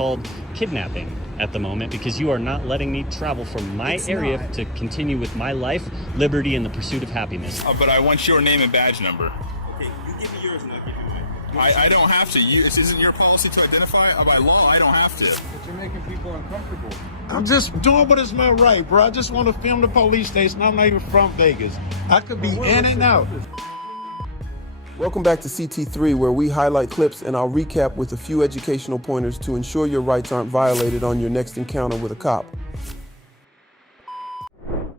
called kidnapping at the moment because you are not letting me travel from my area to continue with my life, liberty, and the pursuit of happiness. But I want your name and badge number. Okay, you give me yours and I'll give you mine. I don't have to. This isn't your policy to identify. By law, I don't have to. But you're making people uncomfortable. I'm just doing what is my right, bro. I just want to film the police station. I'm not even from Vegas. I could be in and out. Welcome back to CT3, where we highlight clips and I'll recap with a few educational pointers to ensure your rights aren't violated on your next encounter with a cop. Man,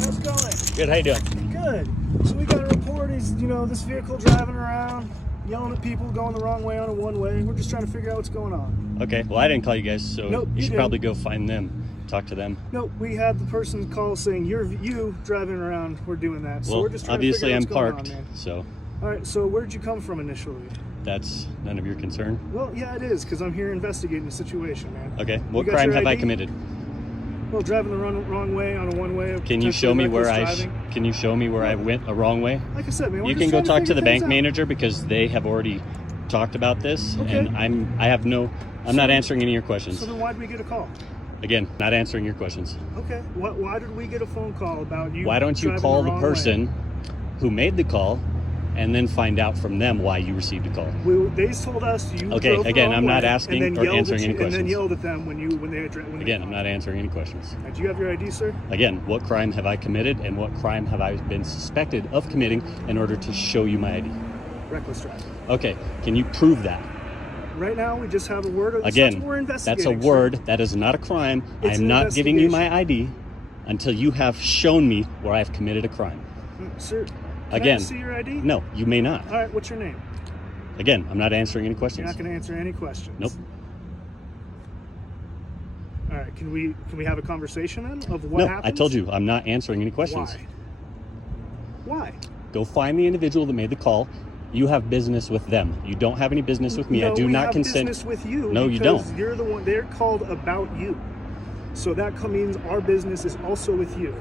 how's it going? Good, how you doing? Good. So we got a report. He's, this vehicle driving around, yelling at people, going the wrong way on a one-way. We're just trying to figure out what's going on. Okay, well, I didn't call you guys, so Nope, you you should didn't. probably go find them, talk to them. No, we had the person call saying you driving around. We're doing that. So Well, we're just trying obviously to I'm figure out parked, what's going on, man. so All right. So where did you come from initially? that's none of your concern. Well, yeah, it is because I'm here investigating the situation, man. Okay, what got crime your have I ID? committed? Well, driving the wrong way on a one-way. Can you show me where driving. Can you show me where I went a wrong way? Like I said, man, we're You just can go trying talk to figure the bank things out. manager because they have already talked about this, Okay. and I'm not answering any of your questions. So then why did we get a call? Again, not answering your questions. Okay. Why did we get a phone call about you? Why don't you driving call the wrong person way? who made the call and then find out from them why you received a call? They told us you. Okay, drove the again, wrong I'm not way, asking and then or yelled answering at any you- And questions. then yelled at them when they. Again, I'm not answering any questions. Do you have your ID, sir? Again, what crime have I committed and what crime have I been suspected of committing in order to show you my ID? Reckless driving. Okay, can you prove that? Right now, we just have a word. Again, we're investigating. that's a word. That is not a crime. I It's am an not giving you my investigation. ID until you have shown me where I've committed a crime. Sir, can Again, I see your ID? No, you may not. All right. What's your name? Again, I'm not answering any You're questions. not going to answer any questions. Nope. All right. Can we have a conversation then of what No, happened? I told you, I'm not answering any questions. Why? Go find the individual that made the call. You have business with them. You don't have any business with me. No, I do we not have consent. business with you. No, you because don't. You're the one. They're called about you. So that means our business is also with you.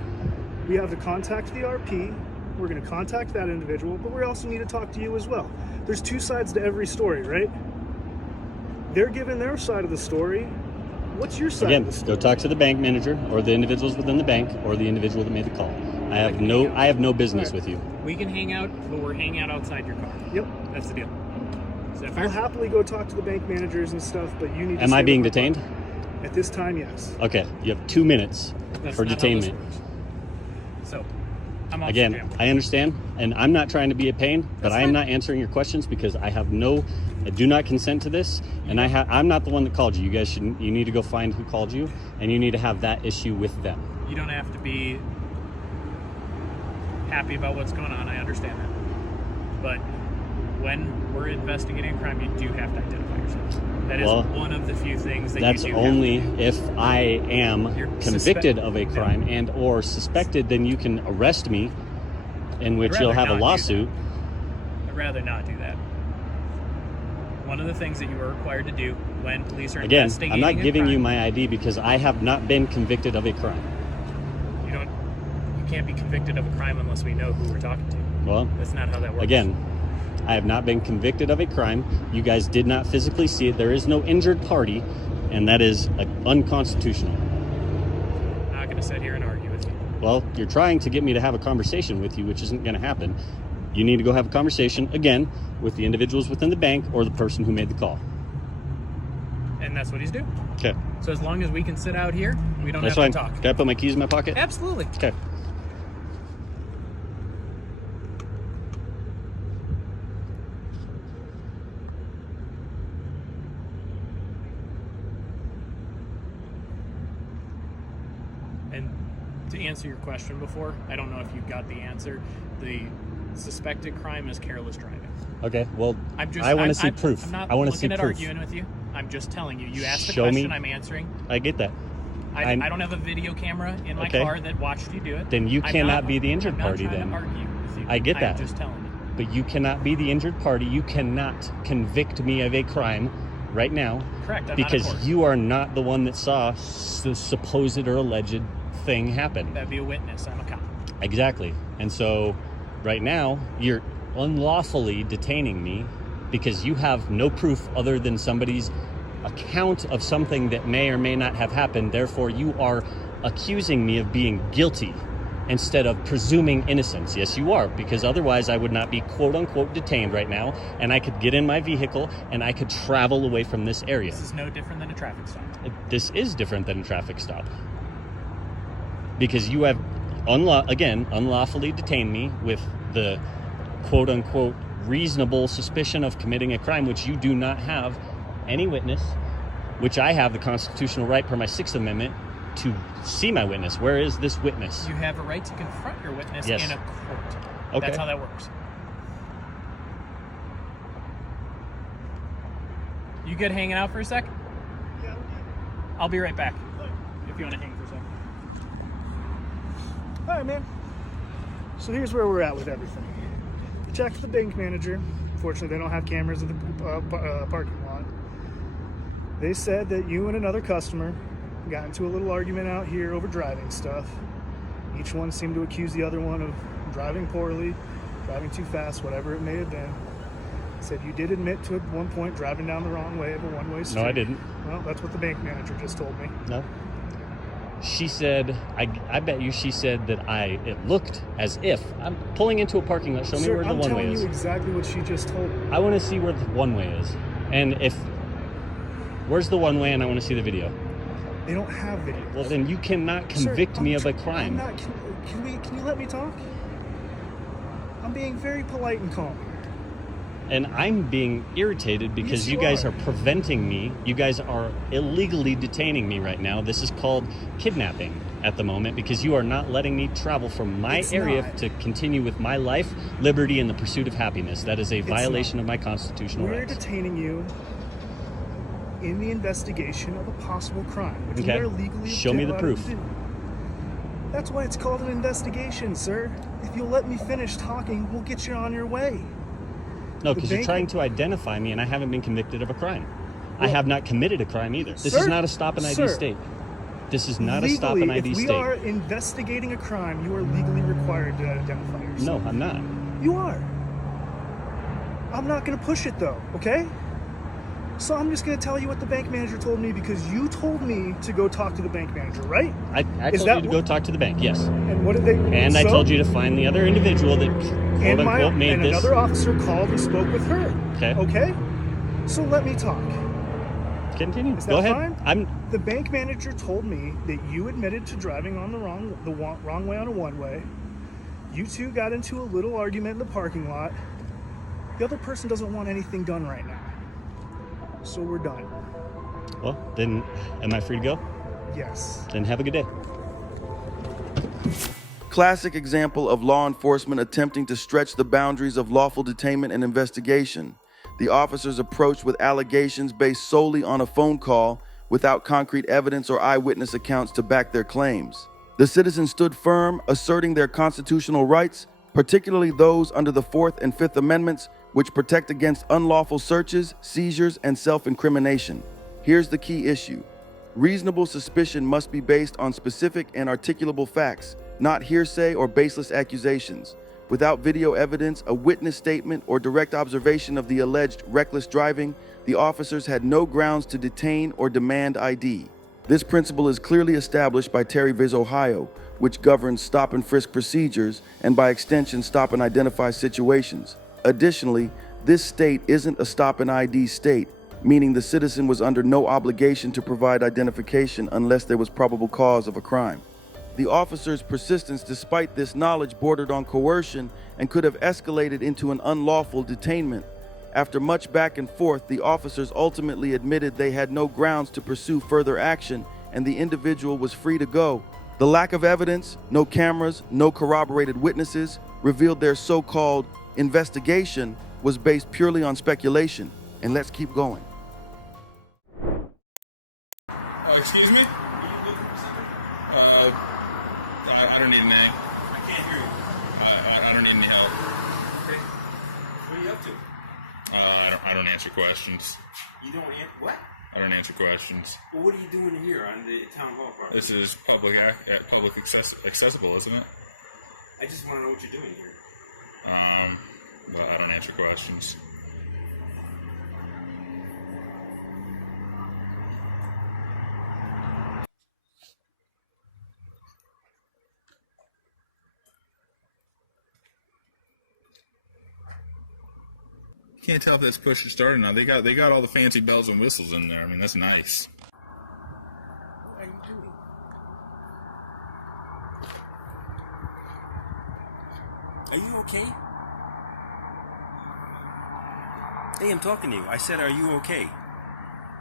We have to contact the RP. We're going to contact that individual, but we also need to talk to you as well. There's two sides to every story, right? They're giving their side of the story. What's your side Again, of the story? go talk to the bank manager or the individuals within the bank or the individual that made the call. I have no business with you. We can hang out, but we're hanging out outside your car. Yep. That's the deal. Is that fair? I'll happily go talk to the bank managers and stuff, but you need to Am I stay being with my detained? partner. At this time, yes. Okay, you have 2 minutes That's for not how this detainment. works. So, I'm off Again, the jam. I understand, and I'm not trying to be a pain, but That's I am fine. not answering your questions because I do not consent to this, and I'm not the one that called you. You guys you need to go find who called you, and you need to have that issue with them. You don't have to be happy about what's going on. I understand that. But when we're investigating a crime, you do have to identify yourself. That is Well, one of the few things that That's you do only have to do. if I am You're convicted of a No. crime and or suspected, then you can arrest me, in which I'd you'll rather have a not do lawsuit. I'd rather not do that. One of the things that you are required to do when police are Again, investigating I'm not a giving you crime, my ID because I have not been convicted of a crime. You can't be convicted of a crime unless we know who we're talking to. Well, That's not how that works. again, I have not been convicted of a crime. You guys did not physically see it. There is no injured party, and that is unconstitutional. I'm not going to sit here and argue with you. Well, you're trying to get me to have a conversation with you, which isn't going to happen. You need to go have a conversation, again, with the individuals within the bank or the person who made the call. And that's what he's doing. Okay, So as long as we can sit out here, we don't that's have fine. to talk. Can I put my keys in my pocket? Absolutely. Okay. And to answer your question before, I don't know if you got the answer. The suspected crime is careless driving. Okay, well, I want to see proof. I'm not I want to see looking at proof. arguing with you. I'm just telling you. You asked the Show me. question, I'm answering. I get that. I don't have a video camera in my Okay. car that watched you do it. Then you I'm cannot not- be the injured I'm not party trying then. to argue with you. I get that. I'm just telling you. But you cannot be the injured party. You cannot convict me of a crime right now. Correct. I'm not in Because court. you are not the one that saw the supposed or alleged thing happen. That'd be a witness. I'm a cop. Exactly. And so right now you're unlawfully detaining me because you have no proof other than somebody's a account of something that may or may not have happened. Therefore, you are accusing me of being guilty instead of presuming innocence. Yes, you are, because otherwise I would not be quote unquote detained right now, and I could get in my vehicle and I could travel away from this area. This is no different than a traffic stop. This is different than a traffic stop, because you have unlawfully detained me with the quote unquote reasonable suspicion of committing a crime, which you do not have any witness, which I have the constitutional right per my 6th Amendment to see my witness. Where is this witness? You have a right to confront your witness Yes. in a court. Okay. That's how that works. You good hanging out for a sec? Yeah. I'll be right back. If you want to hang for a sec. All right, man. So here's where we're at with everything. Checked the bank manager. Fortunately, they don't have cameras in the parking lot. They said that you and another customer got into a little argument out here over driving stuff. Each one seemed to accuse the other one of driving poorly, driving too fast, whatever it may have been. Said you did admit to at one point driving down the wrong way of a one-way street. No, I didn't. Well, that's what the bank manager just told me. No. She said, I bet you she said that it looked as if I'm pulling into a parking lot. Show me Sir, where the I'm one way telling is. you exactly what she just told me. I want to see where the one way is. And where's the one way, and I want to see the video. They don't have video. Well, then you cannot convict Sir, me of a I'm crime. not, can you let me talk? I'm being very polite and calm. And I'm being irritated because Yes, you you guys are. are preventing me. You guys are illegally detaining me right now. This is called kidnapping at the moment, because you are not letting me travel from my It's area not. to continue with my life, liberty, and the pursuit of happiness. That is a violation not. of my constitutional We're rights. detaining you in the investigation of a possible crime, which we Okay. are legally Show me the allowed proof. to do. That's why it's called an investigation, sir. If you'll let me finish talking, we'll get you on your way. No, The because you're bank- trying to identify me, and I haven't been convicted of a crime. I Well, have not committed a crime either. This sir, is not a stop and ID sir, state. This is not Legally, a stop and ID if we state. are investigating a crime, you are legally required to identify yourself. No, I'm not. You are. I'm not going to push it though, okay? So I'm just going to tell you what the bank manager told me, because you told me to go talk to the bank manager, right? I Is told that you to what- go talk to the bank, yes. And what did they? And I so- told you to find the other individual that quote and unquote made and this. another officer called and spoke with her. Okay. Okay. So let me talk. Continue. Is Go that ahead. fine? The bank manager told me that you admitted to driving on the wrong way on a one-way. You two got into a little argument in the parking lot. The other person doesn't want anything done right now. So we're done. Well, then, am I free to go? Yes. Then have a good day. Classic example of law enforcement attempting to stretch the boundaries of lawful detainment and investigation. The officers approached with allegations based solely on a phone call without concrete evidence or eyewitness accounts to back their claims. The citizens stood firm, asserting their constitutional rights, particularly those under the 4th and 5th Amendments, which protect against unlawful searches, seizures, and self-incrimination. Here's the key issue. Reasonable suspicion must be based on specific and articulable facts, not hearsay or baseless accusations. Without video evidence, a witness statement, or direct observation of the alleged reckless driving, the officers had no grounds to detain or demand ID. This principle is clearly established by Terry v. Ohio, which governs stop and frisk procedures and by extension stop and identify situations. Additionally, this state isn't a stop and ID state, meaning the citizen was under no obligation to provide identification unless there was probable cause of a crime. The officer's persistence despite this knowledge bordered on coercion and could have escalated into an unlawful detainment. After much back and forth, the officers ultimately admitted they had no grounds to pursue further action and the individual was free to go. The lack of evidence, no cameras, no corroborated witnesses, revealed their so-called investigation was based purely on speculation. And let's keep going. Excuse me? I don't need any. I can't hear you. I don't need any help. Okay. What are you up to? I don't answer questions. You don't answer what? I don't answer questions. Well, what are you doing here on the town hall property? This is public accessible, isn't it? I just want to know what you're doing here. But I don't answer questions. can't tell if that's push or start or not. They got all the fancy bells and whistles in there. I mean, that's nice. What are you doing? Are you okay? Hey, I'm talking to you. I said, are you okay?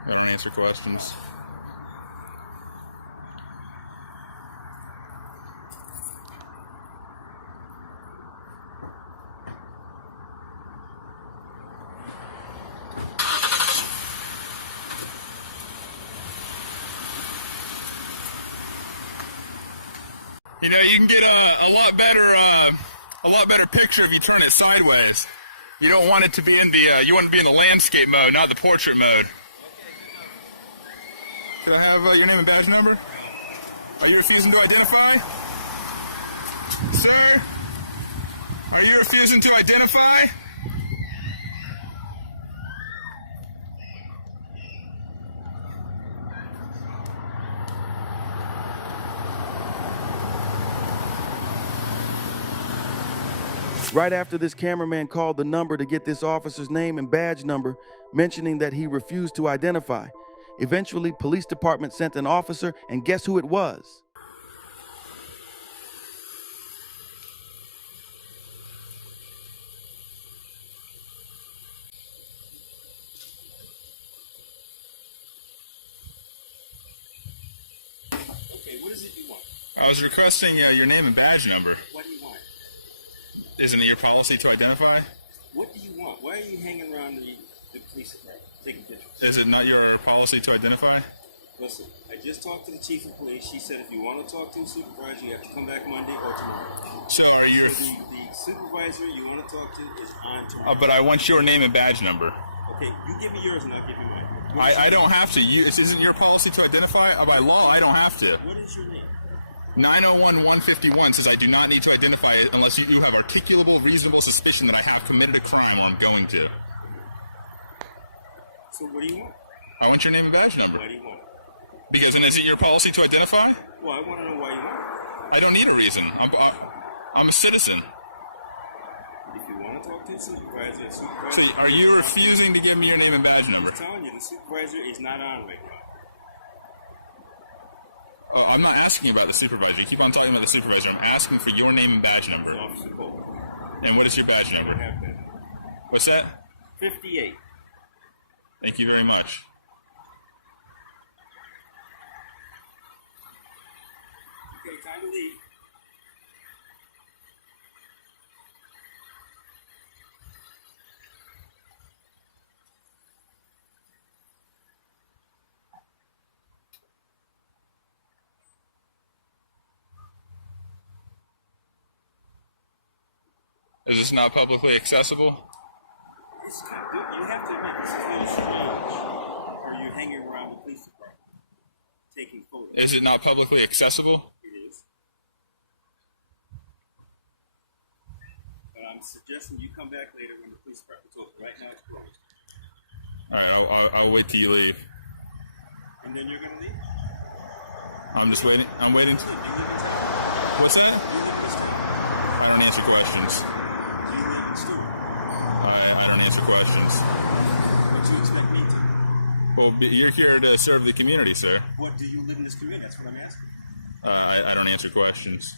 I don't answer questions. You know, you can get a lot better picture if you turn it sideways. You don't want it to be in the you want it to be in the landscape mode, not the portrait mode. Could I have your name and badge number? Are you refusing to identify? Sir? Are you refusing to identify? Right after this cameraman called the number to get this officer's name and badge number, mentioning that he refused to identify. Eventually, police department sent an officer, and guess who it was? Okay, what is it you want? I was requesting your name and badge number. What do you want? Isn't it your policy to identify? What do you want? Why are you hanging around the police department taking pictures? Is it not your policy to identify? Listen, I just talked to the chief of police. She said if you want to talk to a supervisor, you have to come back Monday or tomorrow. So are you... So the supervisor you want to talk to is on tomorrow. but I want your name and badge number. Okay, you give me yours and I'll give you mine. I don't have to. This isn't your policy to identify? By law, I don't have to. What is your name? 901-151 says I do not need to identify it unless you have articulable, reasonable suspicion that I have committed a crime or I'm going to. So what do you want? I want your name and badge number. Why do you want it? Because then is it your policy to identify? Well, I want to know why you want I don't need a reason. I'm a citizen. it. If you want to talk to a supervisor, So are you refusing to give me your name and badge number? I'm telling you, the supervisor is not on right now. Oh, I'm not asking you about the supervisor. You keep on talking about the supervisor. I'm asking for your name and badge number. Officer Cole. And what is your badge number? I have that. What's that? 58. Thank you very much. Okay, time to leave. Is this not publicly accessible? It's kind of, you have to admit, this is really strange. Or you hanging around the police department taking photos. Is it not publicly accessible? It is. But I'm suggesting you come back later when the police department's open. Right now it's closed. Alright, I'll wait till you leave. And then you're going to leave? I'm just waiting. I'm waiting. What's that? I don't answer questions. Do you live in Stewart? I don't answer questions. What do you expect me to? Well, you're here to serve the community, sir. What do you live in this community? That's what I'm asking. I don't answer questions.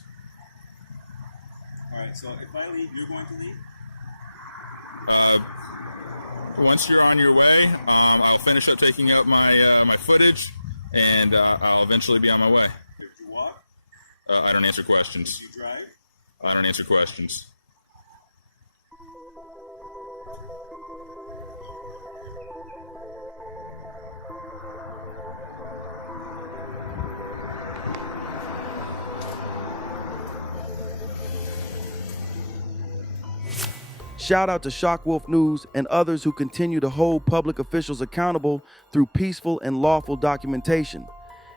Alright, so if I leave, you're going to leave? Once you're on your way, I'll finish up taking out my my footage, and I'll eventually be on my way. Did you walk? I don't answer questions. Did you drive? I don't answer questions. Shout out to Shockwolf News and others who continue to hold public officials accountable through peaceful and lawful documentation.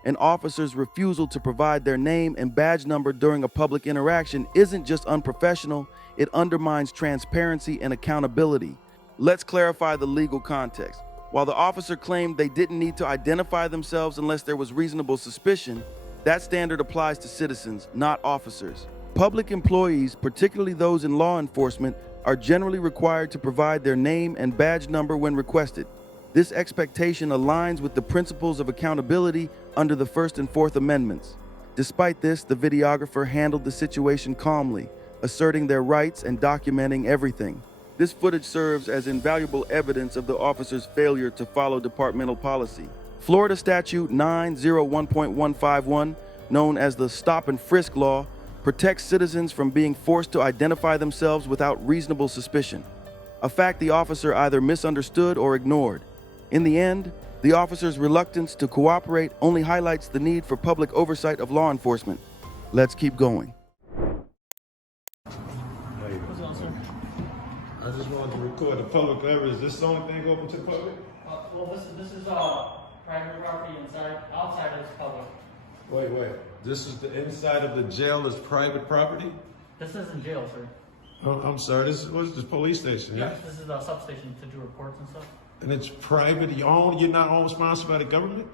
An officer's refusal to provide their name and badge number during a public interaction isn't just unprofessional, it undermines transparency and accountability. Let's clarify the legal context. While the officer claimed they didn't need to identify themselves unless there was reasonable suspicion, that standard applies to citizens, not officers. Public employees, particularly those in law enforcement, are generally required to provide their name and badge number when requested. This expectation aligns with the principles of accountability under the First and Fourth Amendments. Despite this, the videographer handled the situation calmly, asserting their rights and documenting everything. This footage serves as invaluable evidence of the officer's failure to follow departmental policy. Florida Statute 901.151, known as the Stop and Frisk Law, protects citizens from being forced to identify themselves without reasonable suspicion, a fact the officer either misunderstood or ignored. In the end, the officer's reluctance to cooperate only highlights the need for public oversight of law enforcement. Let's keep going. I just wanted to record the public area. Is this the only thing open to the public? Well, this is private property outside of this public. Wait. This is the inside of the jail is private property? This isn't jail, sir. Oh, I'm sorry. What is this police station? Yes, this is a substation to do reports and stuff. And it's privately owned? You're not owned, sponsored by the government?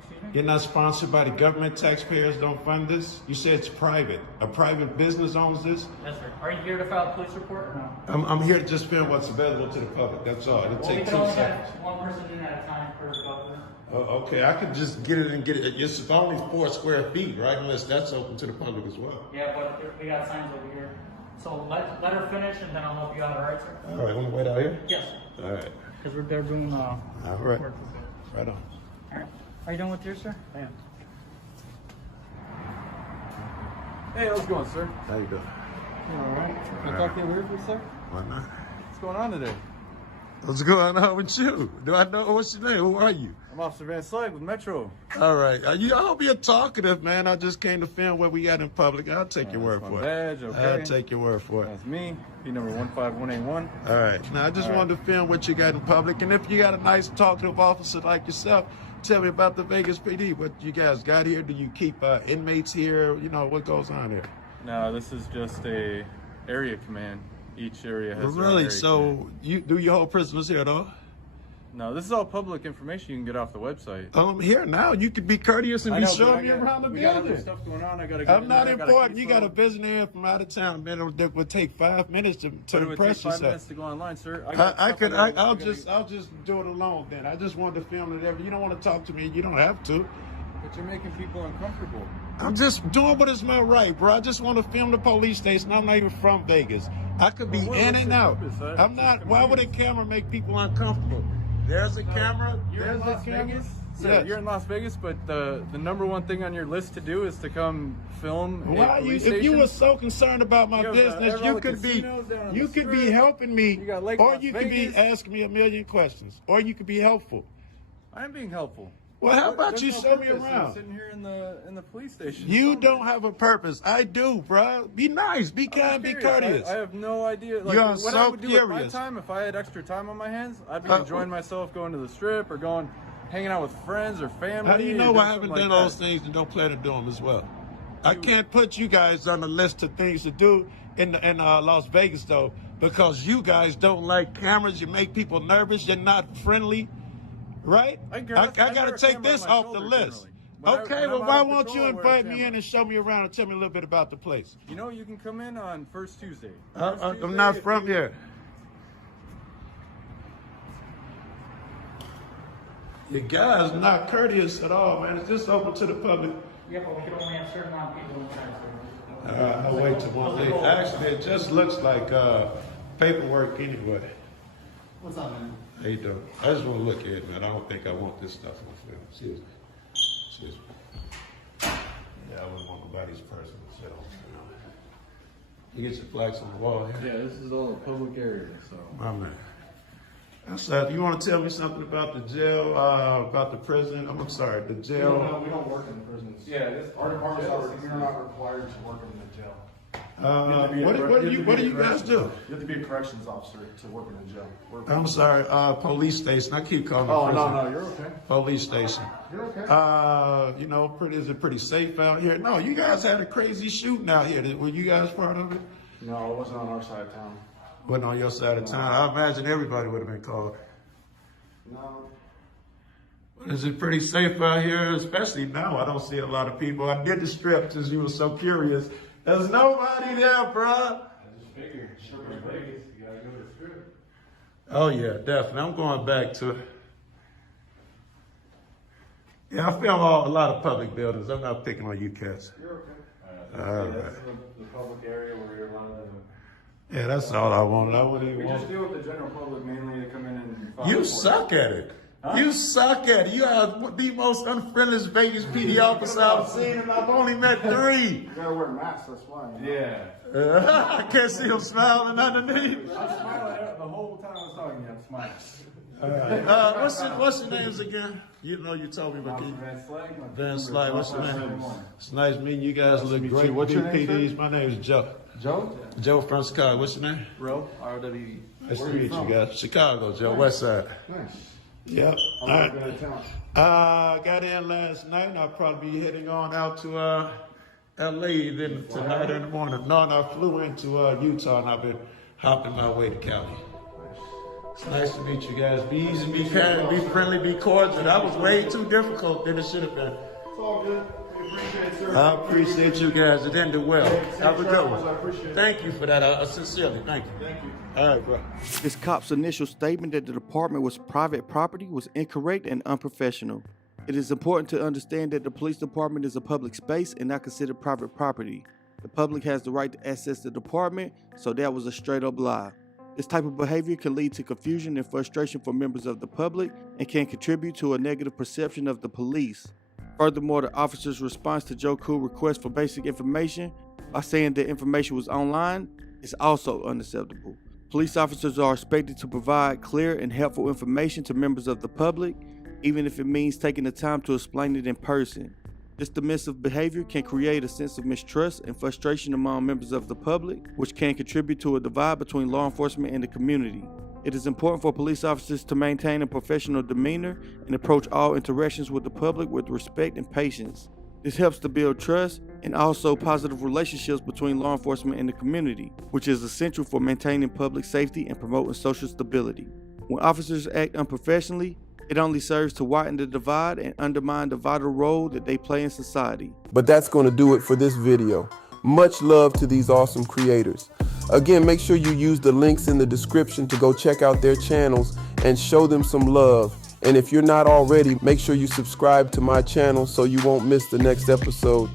Excuse me? You're not sponsored by the government? Taxpayers don't fund this? You said it's private. A private business owns this? Yes, sir. Are you here to file a police report or no? I'm here to just film what's available to the public. That's all. It'll Well, take we 2 can only seconds. have one person in at a time per government. Oh, okay, I could just get it. It's only 4 square feet, right? Unless that's open to the public as well. Yeah, but we got signs over here. So let her finish and then I'll help you out, all right, sir? All right, want to wait out here? Yes. All right. Because they're doing All right. work. Right on. All right. Are you done with yours, sir? I am. Hey, how's it going, sir? How you doing? All right. Can I talk to you weird for a sec? Why not? What's going on today? What's going on with you? Do I know what's your name? Who are you? I'm Officer Van Slyke with Metro. All right. I hope you're talkative, man. I just came to film what we got in public. I'll take your word That's for my it. badge, okay. I'll take your word for it. That's me. P number 15181. All right. Now, I just wanted to film what you got in public. And if you got a nice talkative officer like yourself, tell me about the Vegas PD. What you guys got here? Do you keep inmates here? You know, what goes on here? No, this is just a area command. Each area has their own Really? area So command. you hold prisoners here, though? No, this is all public information you can get off the website. I'm here now. You could be courteous and I be know, but showing I me got- around the we got building. other stuff going on. I gotta. I'm not important. You got a visitor here from out of town, man. It would take 5 minutes to But it would take impress 5 yourself. minutes to go online, sir. I'll just do it alone then. I just wanted to film it. You don't want to talk to me. You don't have to. But you're making people uncomfortable. I'm just doing what is my right, bro. I just want to film the police station. I'm not even from Vegas. I could be Well, in what's and your out. purpose? I'm not. Why would a camera make people uncomfortable? There's a camera. You're There's in a Las camera. Vegas? Sir, Yes. you're in Las Vegas, but the number one thing on your list to do is to come film a Why you? police If you station. were so concerned about my You have, business, all you the could be. casinos down on You the could be strip. helping me, You got Lake or Las you could be Vegas. asking me a million questions, or you could be helpful. I am being helpful. Well, how about There's you no show me purpose in around? Sitting here in the police station. You don't have a purpose. I do, bro. Be nice, be I'm kind, be curious. courteous. I have no idea. Like, You're what I so would do with my curious. time if I had extra time on my hands, I'd be Uh, enjoying myself going to the strip or hanging out with friends or family. How do you or know doing I haven't something done like those that. things and don't plan to do them as well? I can't put you guys on the list of things to do in Las Vegas though, because you guys don't like cameras. You make people nervous. You're not friendly, right? I got to take this off the list. Okay, well, why won't you invite me in and show me around and tell me a little bit about the place? You know, you can come in on First Tuesday. I'm not from here. You guys not courteous at all, man. It's just open to the public. Yeah, but we can only have a certain amount of people inside, sir. I'll wait till one day. Actually, it just looks like paperwork anyway. What's up, man? How you doing? I just want to look at it, man. I don't think I want this stuff on film. Excuse me. Excuse me. Yeah, I wouldn't want nobody's personal shit on film. You get your flags on the wall here? Yeah, this is all a public area, so. My man. You want to tell me something about the jail, about the prison? I'm sorry, the jail. No, we don't work in the prisons. Yeah, this Our department's not, we're not required to work in the jail. What do you guys do? You have to be a corrections officer to work in the jail. I'm sorry, police station. I keep calling it Oh, prison. no, you're okay. Police station. You're okay. You know, is it pretty safe out here? No, you guys had a crazy shooting out here. Were you guys part of it? No, it wasn't on our side of town. Wasn't on your side of town. I imagine everybody would have been called. No. Is it pretty safe out here? Especially now, I don't see a lot of people. I did the strip since you were so curious. There's nobody there, bruh. I just figured. Sure, Vegas. Oh yeah, definitely. I'm going back to. Yeah, I film a lot of public buildings. I'm not picking on you cats. You're okay. All right. That's the public area where you're allowed to. Yeah, that's all I wanted. I wouldn't even We just want. deal with the general public mainly to come in and file You reports. suck at it. Huh? You suck at it. You are the most unfriendly Vegas PD officer I've seen, and I've only met 3. You gotta wear masks, that's why. Yeah. I can't see them smiling underneath. I'm smiling the whole time I was talking to you. I'm smiling. All right. What's your names again? You know you told me about Van Slag. Van Sly. What's your name? Morning. It's nice meeting you guys. Look meet great. you. What's your Big name, PDs. My name is Joe. Joe? Joe from Chicago. What's your name? Row. R-W-E. Nice to Where are you meet you from? guys. Chicago, Joe. West Side. Nice. Yep. I'm All right. going to town. Got in last night, and I'll probably be heading on out to L.A. then tonight in the morning. No, I flew into Utah, and I've been hopping my way to Cali. It's nice to meet you guys. Be easy, be kind, be friendly, be cordial. That was way too difficult than it should have been. It's all good. We appreciate it, sir. I appreciate you guys. It ended well. Have a good travels. I one. appreciate it. Thank you for that. Sincerely, thank you. Thank you. All right, bro. This cop's initial statement that the department was private property was incorrect and unprofessional. It is important to understand that the police department is a public space and not considered private property. The public has the right to access the department, so that was a straight up lie. This type of behavior can lead to confusion and frustration for members of the public and can contribute to a negative perception of the police. Furthermore, the officer's response to Joe Cool's request for basic information by saying that information was online is also unacceptable. Police officers are expected to provide clear and helpful information to members of the public, even if it means taking the time to explain it in person. This dismissive behavior can create a sense of mistrust and frustration among members of the public, which can contribute to a divide between law enforcement and the community. It is important for police officers to maintain a professional demeanor and approach all interactions with the public with respect and patience. This helps to build trust and also positive relationships between law enforcement and the community, which is essential for maintaining public safety and promoting social stability. When officers act unprofessionally, it only serves to widen the divide and undermine the vital role that they play in society. But that's going to do it for this video. Much love to these awesome creators. Again, make sure you use the links in the description to go check out their channels and show them some love. And if you're not already, make sure you subscribe to my channel so you won't miss the next episode.